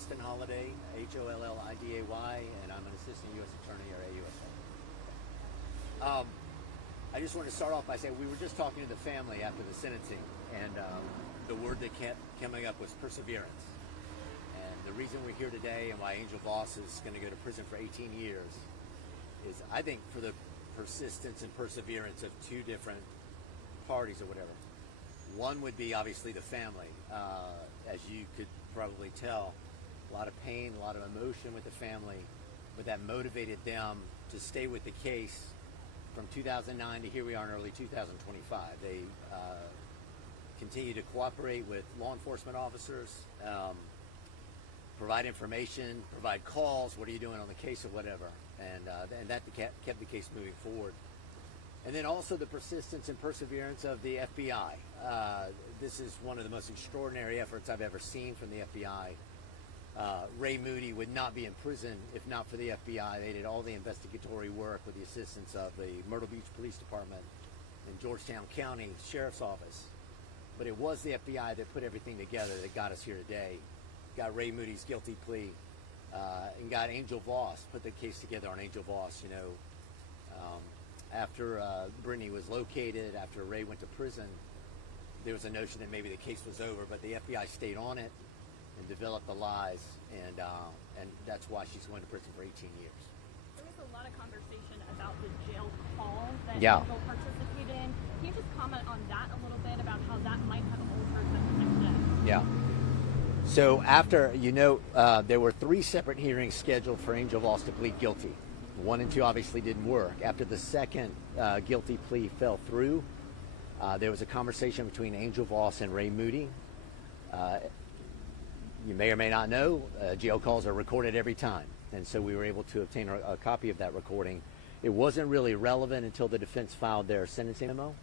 Winston Holliday, Holliday, and I'm an assistant U.S. attorney or AUSA. I just wanted to start off by saying we were just talking to the family after the sentencing, and the word that kept coming up was perseverance. And the reason we're here today and why Angel Vause is going to go to prison for 18 years is, I think, for the persistence and perseverance of two different parties or whatever. One would be obviously the family. As you could probably tell, a lot of pain, a lot of emotion with the family, but that motivated them to stay with the case from 2009 to here we are in early 2025. They continue to cooperate with law enforcement officers, provide information, provide calls, what are you doing on the case or whatever, and that kept the case moving forward. And then also the persistence and perseverance of the FBI. This is one of the most extraordinary efforts I've ever seen from the FBI. Ray Moody would not be in prison if not for the FBI. They did all the investigatory work with the assistance of the Myrtle Beach Police Department and Georgetown County Sheriff's Office. But it was the FBI that put everything together that got us here today. Got Ray Moody's guilty plea and got Angel Vause, put the case together on Angel Vause. After Brittanee was located, after Ray went to prison, there was a notion that maybe the case was over, but the FBI stayed on it and developed the lies, and that's why she's going to prison for 18 years. There was a lot of conversation about the jail call that Yeah. Angel participated in. Can you just comment on that a little bit about how that might have altered the conviction? Yeah. So after, there were 3 separate hearings scheduled for Angel Vause to plead guilty. 1 and 2 obviously didn't work. After the second guilty plea fell through, there was a conversation between Angel Vause and Ray Moody. You may or may not know, jail calls are recorded every time. And so we were able to obtain a copy of that recording. It wasn't really relevant until the defense filed their sentencing memo,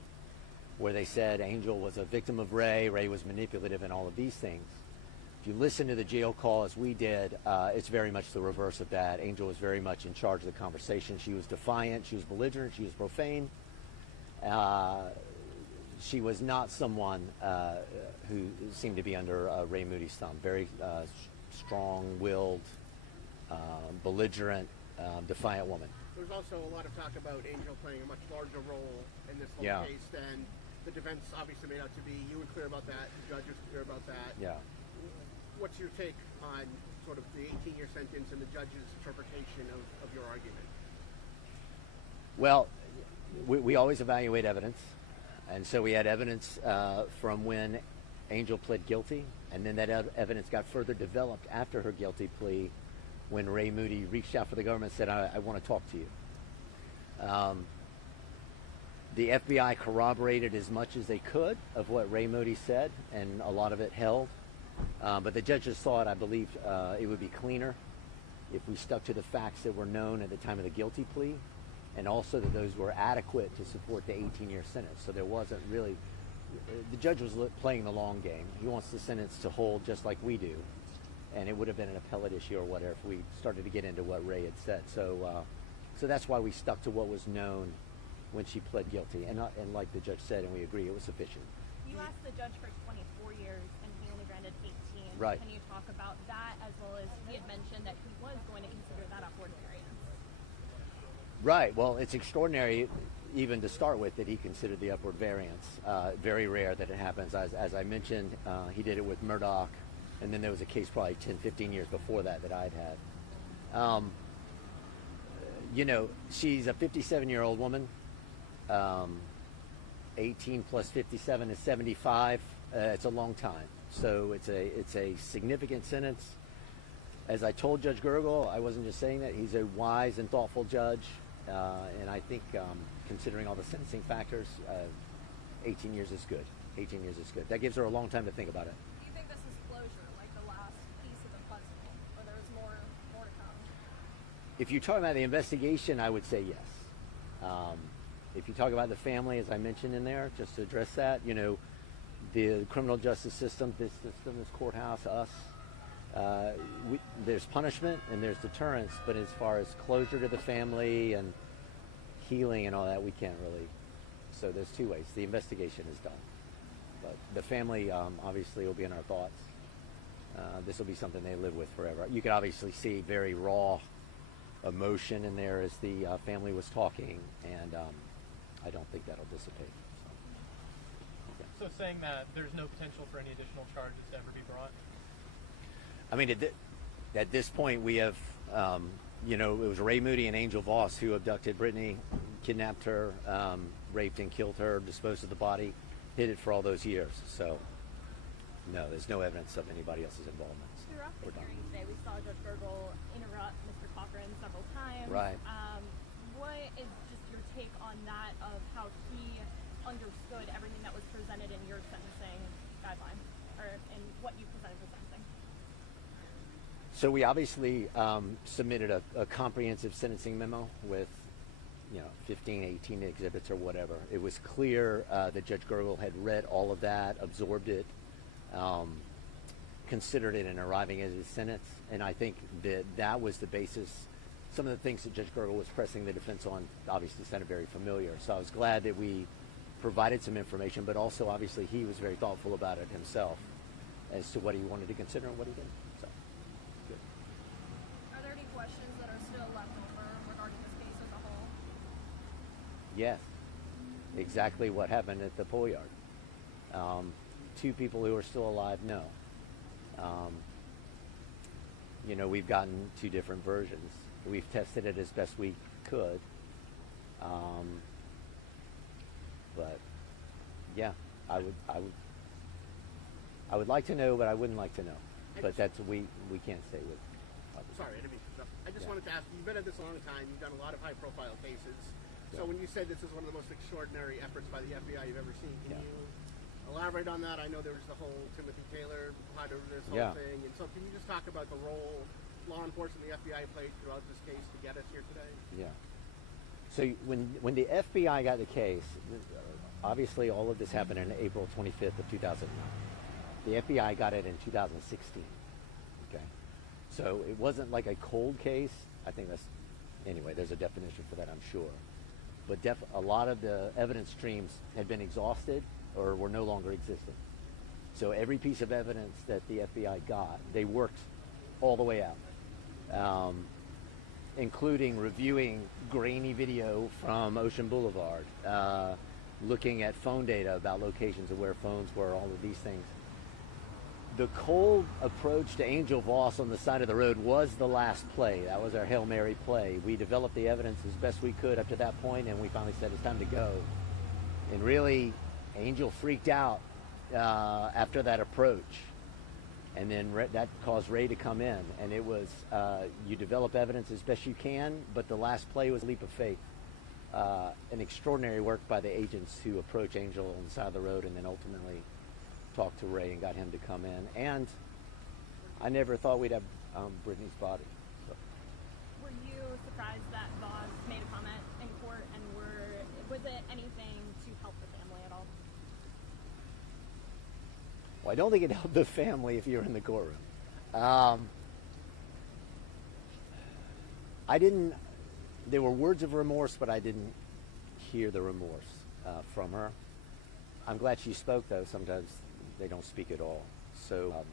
where they said Angel was a victim of Ray, Ray was manipulative, and all of these things. If you listen to the jail call as we did, it's very much the reverse of that. Angel was very much in charge of the conversation. She was defiant, she was belligerent, she was profane. She was not someone who seemed to be under Ray Moody's thumb. Very strong-willed, belligerent, defiant woman. There's also a lot of talk about Angel playing a much larger role in this whole case than the defense obviously made out to be. You were clear about that. The judge was clear about that. Yeah. What's your take on sort of the 18-year sentence and the judge's interpretation of your argument? Well, we always evaluate evidence. And so we had evidence from when Angel pled guilty, and then that evidence got further developed after her guilty plea when Ray Moody reached out for the government and said, I want to talk to you. The FBI corroborated as much as they could of what Ray Moody said, and a lot of it held. But the judges thought, I believe, it would be cleaner if we stuck to the facts that were known at the time of the guilty plea, and also that those were adequate to support the 18-year sentence. So there wasn't really, the judge was playing the long game. He wants the sentence to hold just like we do, and it would have been an appellate issue or whatever if we started to get into what Ray had said. So that's why we stuck to what was known when she pled guilty, and like the judge said, and we agree, it was sufficient. You asked the judge for 24 years, and he only granted 18. Right. Can you talk about that, as well as he had mentioned that he was going to consider that upward variance? Right. Well, it's extraordinary, even to start with, that he considered the upward variance. Very rare that it happens. As I mentioned, he did it with Murdoch, and then there was a case probably 10, 15 years before that I'd had. She's a 57-year-old woman. 18 plus 57 is 75. It's a long time. So it's a significant sentence. As I told Judge Gergel, I wasn't just saying that. He's a wise and thoughtful judge. And I think considering all the sentencing factors, 18 years is good. 18 years is good. That gives her a long time to think about it. Do you think this is closure, like the last piece of the puzzle, or there's more to come? If you're talking about the investigation, I would say yes. If you talk about the family, as I mentioned in there, just to address that, the criminal justice system, this courthouse, us, there's punishment and there's deterrence, but as far as closure to the family and healing and all that, we can't really. So there's 2 ways. The investigation is done, but the family obviously will be in our thoughts. this will be something they live with forever. You could obviously see very raw emotion in there as the family was talking, and I don't think that'll dissipate. So saying that there's no potential for any additional charges to ever be brought? I mean, at this point, we have, it was Ray Moody and Angel Vause who abducted Brittanee, kidnapped her, raped and killed her, disposed of the body, hid it for all those years. So, no, there's no evidence of anybody else's involvement. Throughout the hearing today, we saw Judge Gergel interrupt Mr. Cochran several times. Right. What is just your take on that, of how he understood everything that was presented in your sentencing guidelines, or in what you presented for sentencing? So we obviously submitted a comprehensive sentencing memo with, 15, 18 exhibits or whatever. It was clear that Judge Gergel had read all of that, absorbed it, considered it in arriving at his sentence, and I think that was the basis. Some of the things that Judge Gergel was pressing the defense on obviously sounded very familiar. So I was glad that we provided some information, but also obviously he was very thoughtful about it himself as to what he wanted to consider and what he didn't. So, good. Are there any questions that are still left over regarding this case as a whole? Yes, exactly what happened at the pool yard. 2 people who are still alive, no. We've gotten 2 different versions. We've tested it as best we could. But yeah, I would like to know, but I wouldn't like to know. But that's we can't say with. Sorry, I didn't mean to interrupt. I just wanted to ask, you've been at this a long time, you've done a lot of high-profile cases. So when you say this is one of the most extraordinary efforts by the FBI you've ever seen, can you elaborate on that? I know there was the whole Timothy Taylor behind over this whole thing, and so can you just talk about the role law enforcement and the FBI played throughout this case to get us here today? Yeah. So when the FBI got the case, obviously all of this happened on April 25th of 2009. The FBI got it in 2016. Okay. So it wasn't like a cold case. I think anyway, there's a definition for that, I'm sure. But a lot of the evidence streams had been exhausted or were no longer existent. So every piece of evidence that the FBI got, they worked all the way out, including reviewing grainy video from Ocean Boulevard, looking at phone data about locations of where phones were, all of these things. The cold approach to Angel Vause on the side of the road was the last play. That was our Hail Mary play. We developed the evidence as best we could up to that point, and we finally said it's time to go. And really, Angel freaked out after that approach. And then that caused Ray to come in. And it was, you develop evidence as best you can, but the last play was a leap of faith. An extraordinary work by the agents who approached Angel on the side of the road and then ultimately talked to Ray and got him to come in. And I never thought we'd have Brittanee's body. So. Were you surprised that Vause made a comment in court, and was it anything to help the family at all? Well, I don't think it helped the family if you're in the courtroom. There were words of remorse, but I didn't hear the remorse from her. I'm glad she spoke, though. Sometimes they don't speak at all. So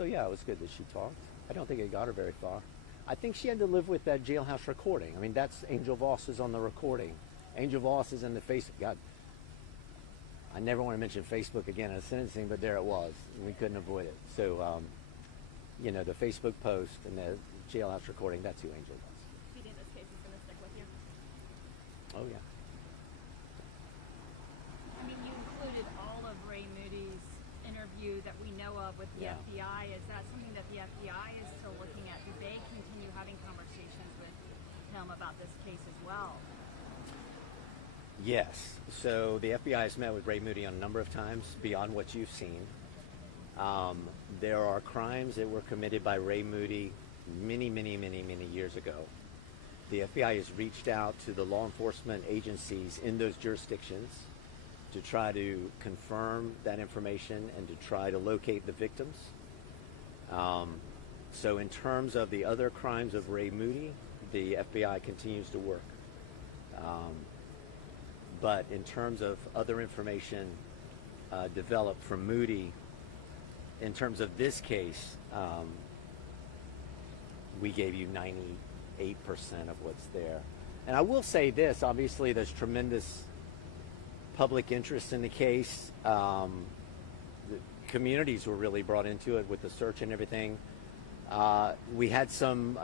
yeah, it was good that she talked. I don't think it got her very far. I think she had to live with that jailhouse recording. I mean, that's Angel Vause is on the recording. Angel Vause is in the face. God, I never want to mention Facebook again in sentencing, but there it was. We couldn't avoid it. So, the Facebook post and the jailhouse recording, that's who Angel was. This case is going to stick with you. Oh, yeah. I mean, you included all of Ray Moody's interview that we know of with the FBI. Is that something that the FBI is still looking at? Do they continue having conversations with him about this case as well? Yes. So the FBI has met with Ray Moody on a number of times beyond what you've seen. There are crimes that were committed by Ray Moody many, many, many, many years ago. The FBI has reached out to the law enforcement agencies in those jurisdictions to try to confirm that information and to try to locate the victims. So in terms of the other crimes of Ray Moody, the FBI continues to work. But in terms of other information developed from Moody, in terms of this case, we gave you 98% of what's there. And I will say this, obviously there's tremendous public interest in the case. The communities were really brought into it with the search and everything. We had some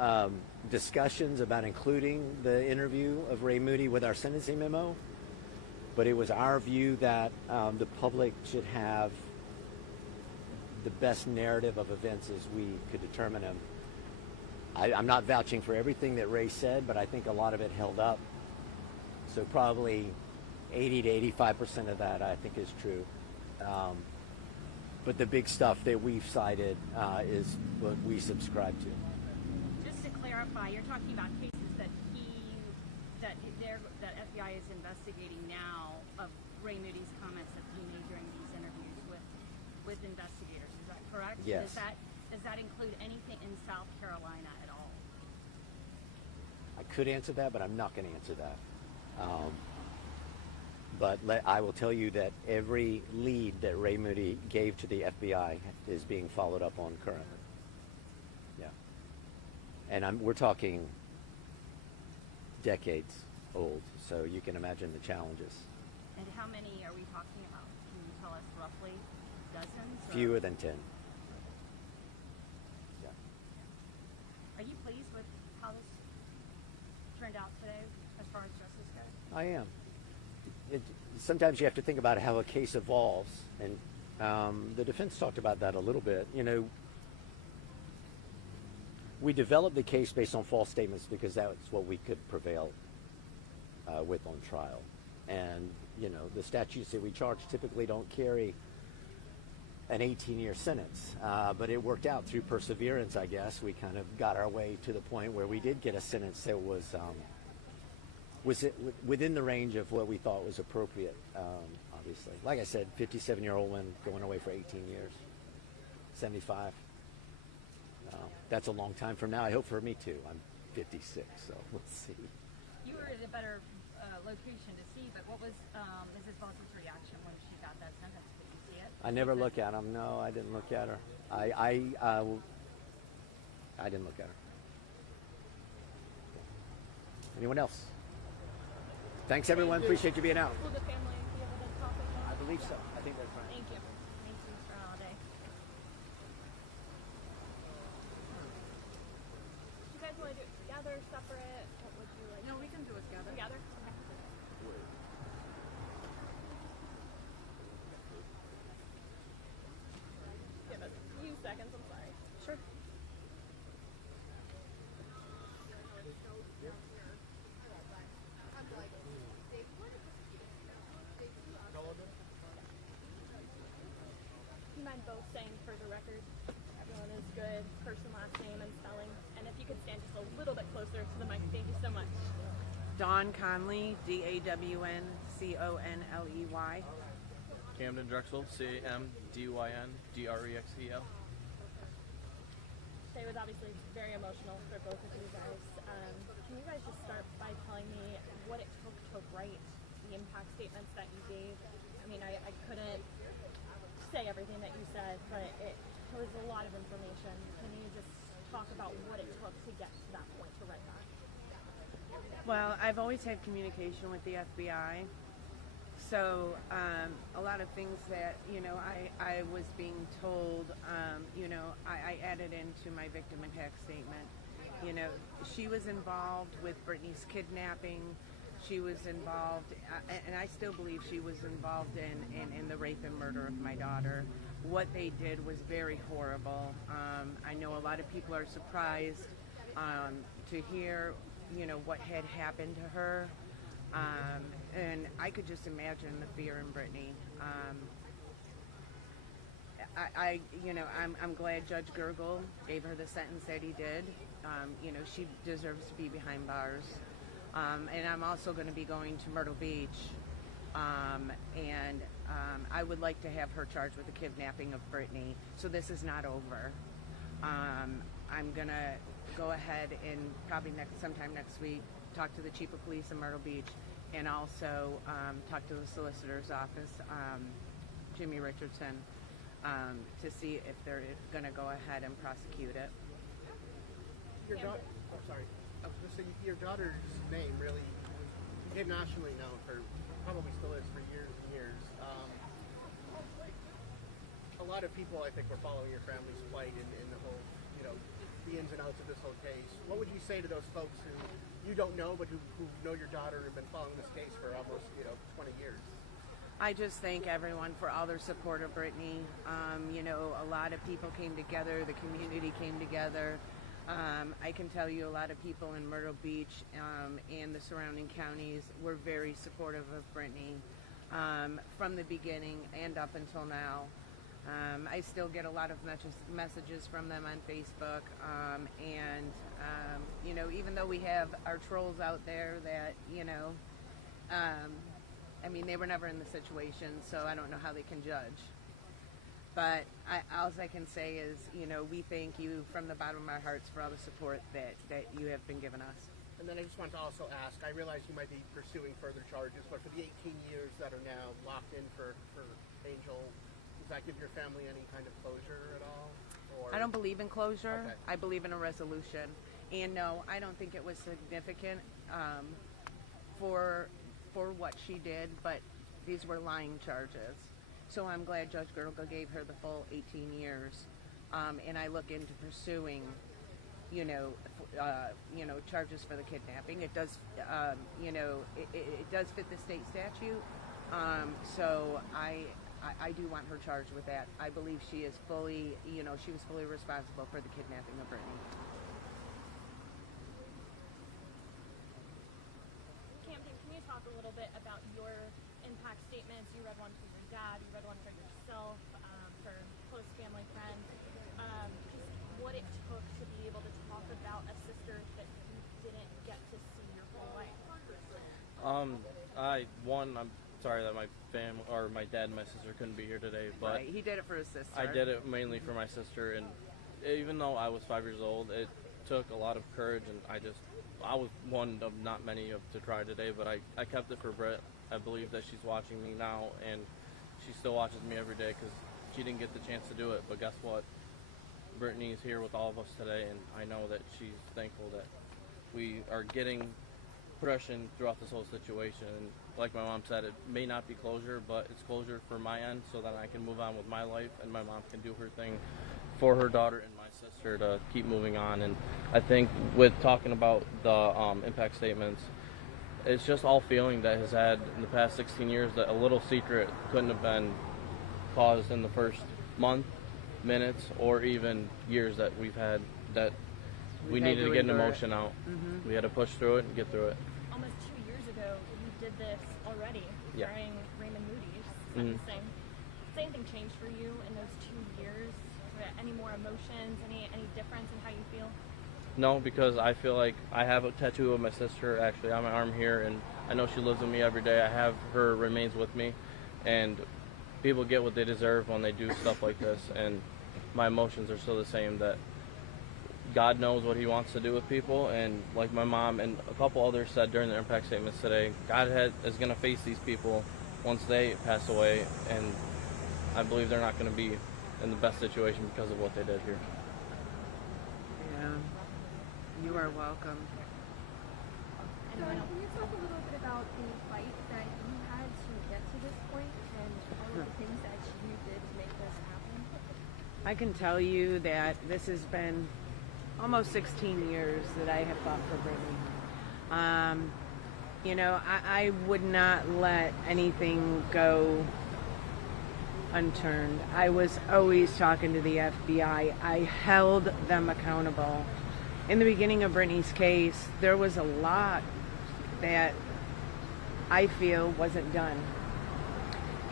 discussions about including the interview of Ray Moody with our sentencing memo, but it was our view that the public should have the best narrative of events as we could determine them. I'm not vouching for everything that Ray said, but I think a lot of it held up. So probably 80 to 85% of that I think is true. But the big stuff that we've cited is what we subscribe to. Just to clarify, you're talking about cases that FBI is investigating now of Ray Moody's comments that he made during these interviews with investigators. Is that correct? Yes. Does that include anything in South Carolina at all? I could answer that, but I'm not going to answer that. But I will tell you that every lead that Ray Moody gave to the FBI is being followed up on currently. Yeah. And we're talking decades old, so you can imagine the challenges. And how many are we talking about? Can you tell us roughly? Dozens? Or? Fewer than 10. Yeah. Are you pleased with how this turned out today as far as justice goes? I am. Sometimes you have to think about how a case evolves, and the defense talked about that a little bit. You know, we developed the case based on false statements because that's what we could prevail with on trial. And, you know, the statutes that we charge typically don't carry an 18-year sentence. But it worked out through perseverance, I guess. We kind of got our way to the point where we did get a sentence that was within the range of what we thought was appropriate, obviously. Like I said, 57-year-old one going away for 18 years, 75. That's a long time from now. I hope for me too. I'm 56, so we'll see. You were at a better location to see, but what was Mrs. Vause's reaction when she got that sentence? Did you see it? I never look at him. No, I didn't look at her. I didn't look at her. Anyone else? Thanks, everyone. Appreciate you being out. Will the family be able to talk with them? I believe so. I think that's right. Thank you. Thank you, Mr. Holiday. Do you guys want to do it together, separate? What would you like? No, we can do it together. Together? Okay. Give us a few seconds, I'm sorry. Sure. Do you mind both saying for the record, everyone is good, person, last name, and spelling? And if you could stand just a little bit closer to the mic, thank you so much. Dawn Conley, DAWNCONLEY. Camden Drexel, CAMDYNDREXEL. Today was obviously very emotional for both of you guys. Can you guys just start by telling me what it took to write the impact statements that you gave? I mean, I couldn't say everything that you said, but it was a lot of information. Can you just talk about what it took to get to that point to write that? Well, I've always had communication with the FBI. So a lot of things that, you know, I was being told, you know, I added into my victim impact statement. You know, she was involved with Brittanee's kidnapping. She was involved, and I still believe she was involved in the rape and murder of my daughter. What they did was very horrible. I know a lot of people are surprised to hear, you know, what had happened to her. And I could just imagine the fear in Brittanee. I'm glad Judge Gergel gave her the sentence that he did. You know, she deserves to be behind bars. And I'm also going to be going to Myrtle Beach. I would like to have her charged with the kidnapping of Brittanee. So this is not over. I'm going to go ahead and probably sometime next week talk to the chief of police in Myrtle Beach and also talk to the solicitor's office, Jimmy Richardson, to see if they're going to go ahead and prosecute it. Your daughter, oh, sorry. I was going to say, your daughter's name really became nationally known for, probably still is, for years and years. A lot of people, I think, were following your family's plight in the whole, the ins and outs of this whole case. What would you say to those folks who you don't know, but who know your daughter and have been following this case for almost, 20 years? I just thank everyone for all their support of Brittanee. A lot of people came together, the community came together. I can tell you a lot of people in Myrtle Beach and the surrounding counties were very supportive of Brittanee from the beginning and up until now. I still get a lot of messages from them on Facebook, even though we have our trolls out there that, they were never in the situation, so I don't know how they can judge. But all I can say is, we thank you from the bottom of our hearts for all the support that you have been giving us. And then I just want to also ask, I realize you might be pursuing further charges, but for the 18 years that are now locked in for Angel, does that give your family any kind of closure at all? Or? I don't believe in closure. Okay. I believe in a resolution. And no, I don't think it was significant for what she did, but these were lying charges. So I'm glad Judge Gergel gave her the full 18 years. And I look into pursuing, charges for the kidnapping. It does, it does fit the state statute. So I do want her charged with that. I believe she is fully, she was fully responsible for the kidnapping of Brittanee. Camden, can you talk a little bit about your impact statements? You read one for your dad, you read one for yourself, for close family friends. Just what it took to be able to talk about a sister that you didn't get to see your whole life. I'm sorry that my family, or my dad and my sister couldn't be here today, but Right, he did it for his sister. I did it mainly for my sister, and even though I was 5 years old, it took a lot of courage, and I was one of not many to try today, but I kept it for Britt. I believe that she's watching me now, and she still watches me every day because she didn't get the chance to do it, but guess what? Brittanee is here with all of us today, and I know that she's thankful that we are getting progression throughout this whole situation. And like my mom said, it may not be closure, but it's closure for my end so that I can move on with my life and my mom can do her thing for her daughter and my sister to keep moving on. And I think with talking about the impact statements, it's just all feeling that has had in the past 16 years that a little secret couldn't have been caused in the first month, minutes, or even years that we've had that we needed to get an emotion out. Mm-hmm. We had to push through it and get through it. Almost 2 years ago, you did this already during Raymond Moody's sentencing. Has anything changed for you in those 2 years? Any more emotions? Any difference in how you feel? No, because I feel like I have a tattoo of my sister actually on my arm here, and I know she lives with me every day. I have her remains with me, and people get what they deserve when they do stuff like this, and my emotions are still the same, that God knows what he wants to do with people, and like my mom and a couple others said during their impact statements today, God is going to face these people once they pass away, and I believe they're not going to be in the best situation because of what they did here. Yeah, you are welcome. So can you talk a little bit about the fight that you had to get to this point and all of the things that you did to make this happen? I can tell you that this has been almost 16 years that I have fought for Brittanee. I would not let anything go unturned. I was always talking to the FBI. I held them accountable. In the beginning of Brittanee's case, there was a lot that I feel wasn't done.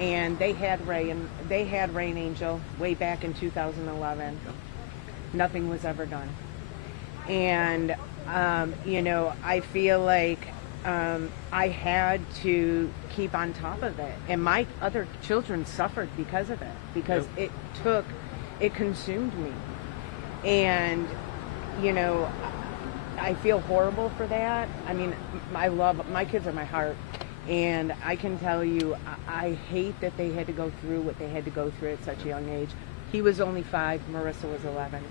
And they had Ray and Angel way back in 2011. Nothing was ever done. And, I feel like I had to keep on top of it. And my other children suffered because of it, because it consumed me. And, I feel horrible for that. I mean, my kids are my heart. And I can tell you, I hate that they had to go through what they had to go through at such a young age. He was only 5, Marissa was 11.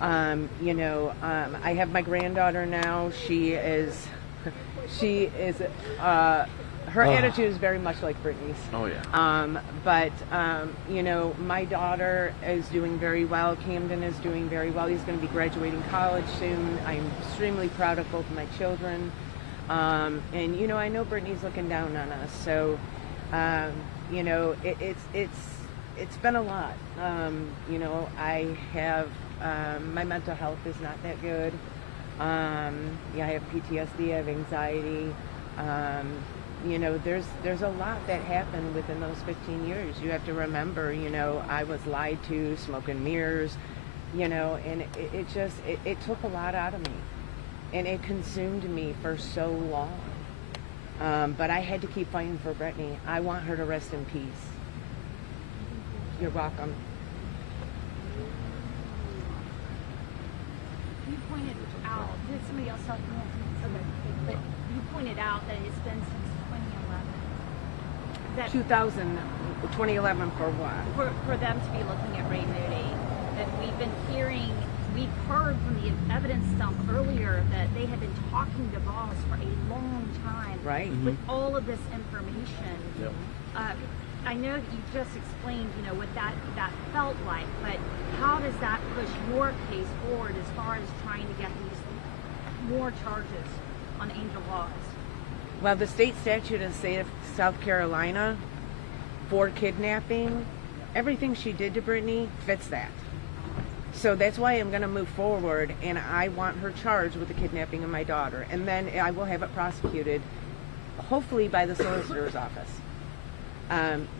I have my granddaughter now. She is, her attitude is very much like Brittanee's. Oh yeah. My daughter is doing very well. Camden is doing very well. He's going to be graduating college soon. I'm extremely proud of both of my children. I know Brittanee's looking down on us. So, it's been a lot. I have, my mental health is not that good. I have PTSD, I have anxiety. There's a lot that happened within those 15 years. You have to remember, I was lied to, smoke and mirrors, and it took a lot out of me. And it consumed me for so long. But I had to keep fighting for Brittanee. I want her to rest in peace. You're welcome. You pointed out, did somebody else talk to me? Okay. But you pointed out that it's been since 2011. 2011 for what? For them to be looking at Ray Moody. That we've heard from the evidence dump earlier that they had been talking to Vause for a long time. Right. With all of this information. Yep. I know that you just explained, what that felt like, but how does that push your case forward as far as trying to get these more charges on Angel Vause? Well, the state statute in the state of South Carolina for kidnapping, everything she did to Brittanee fits that. So that's why I'm going to move forward, and I want her charged with the kidnapping of my daughter. And then I will have it prosecuted, hopefully by the solicitor's office.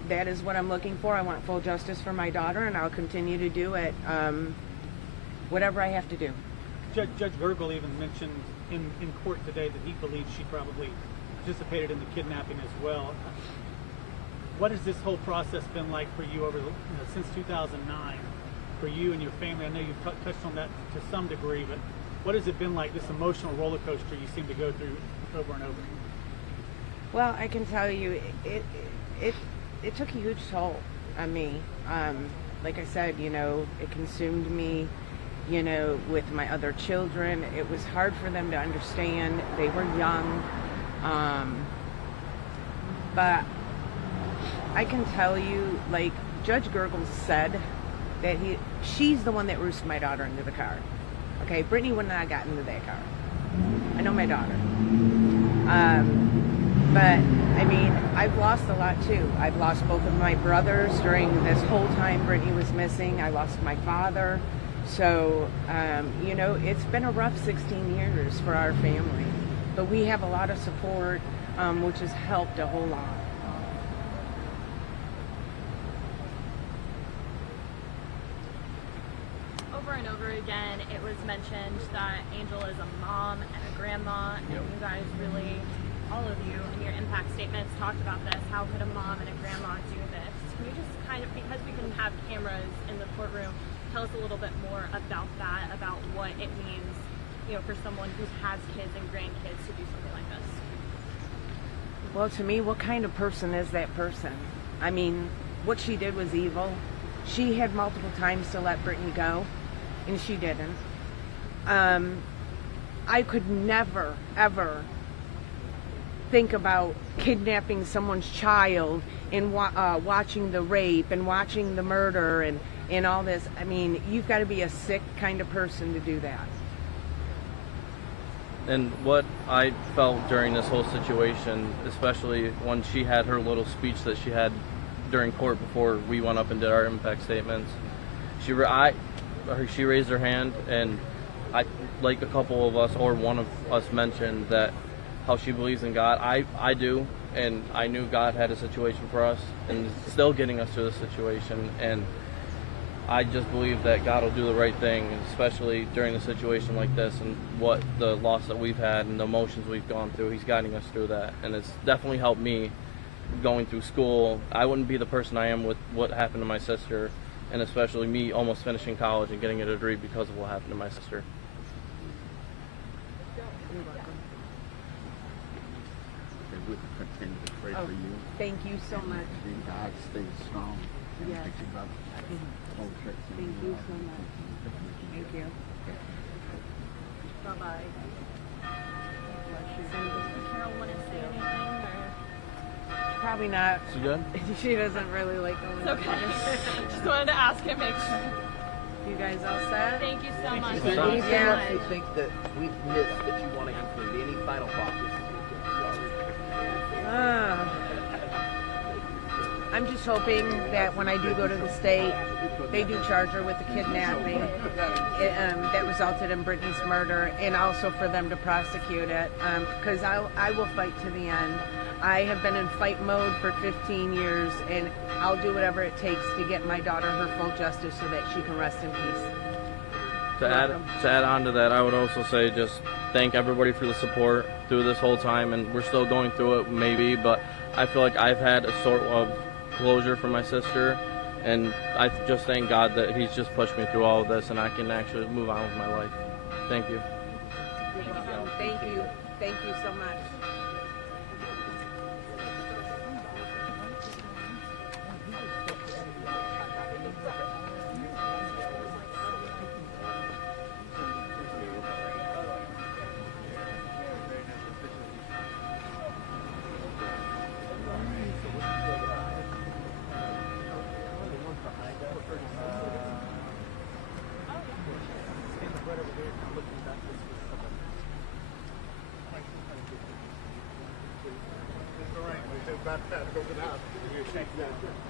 That is what I'm looking for. I want full justice for my daughter, and I'll continue to do it, whatever I have to do. Judge Gergel even mentioned in court today that he believes she probably participated in the kidnapping as well. What has this whole process been like for you since 2009? For you and your family? I know you've touched on that to some degree, but what has it been like, this emotional roller coaster you seem to go through over and over? Well, I can tell you, it took a huge toll on me. Like I said, it consumed me, with my other children. It was hard for them to understand. They were young. But I can tell you, like Judge Gergel said, that she's the one that roosted my daughter into the car. Okay, Brittanee would not have gotten into that car. I know my daughter. But I mean, I've lost a lot too. I've lost both of my brothers during this whole time Brittanee was missing. I lost my father. So, it's been a rough 16 years for our family. But we have a lot of support, which has helped a whole lot. Over and over again, it was mentioned that Angel is a mom and a grandma, and you guys really, all of you in your impact statements talked about this. How could a mom and a grandma do this? Can you just kind of, because we can have cameras in the courtroom, tell us a little bit more about that, about what it means, for someone who has kids and grandkids to do something like this? Well, to me, what kind of person is that person? I mean, what she did was evil. She had multiple times to let Brittanee go, and she didn't. I could never, ever think about kidnapping someone's child and watching the rape and watching the murder and all this. I mean, you've got to be a sick kind of person to do that. And what I felt during this whole situation, especially when she had her little speech that she had during court before we went up and did our impact statements, she raised her hand, and I, like a couple of us or one of us mentioned that how she believes in God. I do, and I knew God had a situation for us and is still getting us through this situation, and I just believe that God will do the right thing, especially during a situation like this and what the loss that we've had and the emotions we've gone through. He's guiding us through that, and it's definitely helped me going through school. I wouldn't be the person I am with what happened to my sister, and especially me almost finishing college and getting a degree because of what happened to my sister. They wouldn't pretend to pray Oh, for you. thank you so much. And God stays strong. And Yes. pick you up. Oh, church. Thank you so much. Thank you. Bye bye. Carol want to say anything or? Probably not. She good? She doesn't really like going. It's okay. Just wanted to ask him, make sure. You guys all set? Thank you so much. Is there Thank anything you. else you think that we've missed that you want to include? Any final thoughts? I'm just hoping that when I do go to the state, they do charge her with the kidnapping that resulted in Brittanee's murder, and also for them to prosecute it, because I will fight to the end. I have been in fight mode for 15 years, and I'll do whatever it takes to get my daughter her full justice so that she can rest in peace. To add on to that, I would also say just thank everybody for the support through this whole time, and we're still going through it maybe, but I feel like I've had a sort of closure for my sister, and I just thank God that he's just pushed me through all of this and I can actually move on with my life. Thank you. Thank you. Thank you so much. All right, we're about to go to the house. You're shaking that.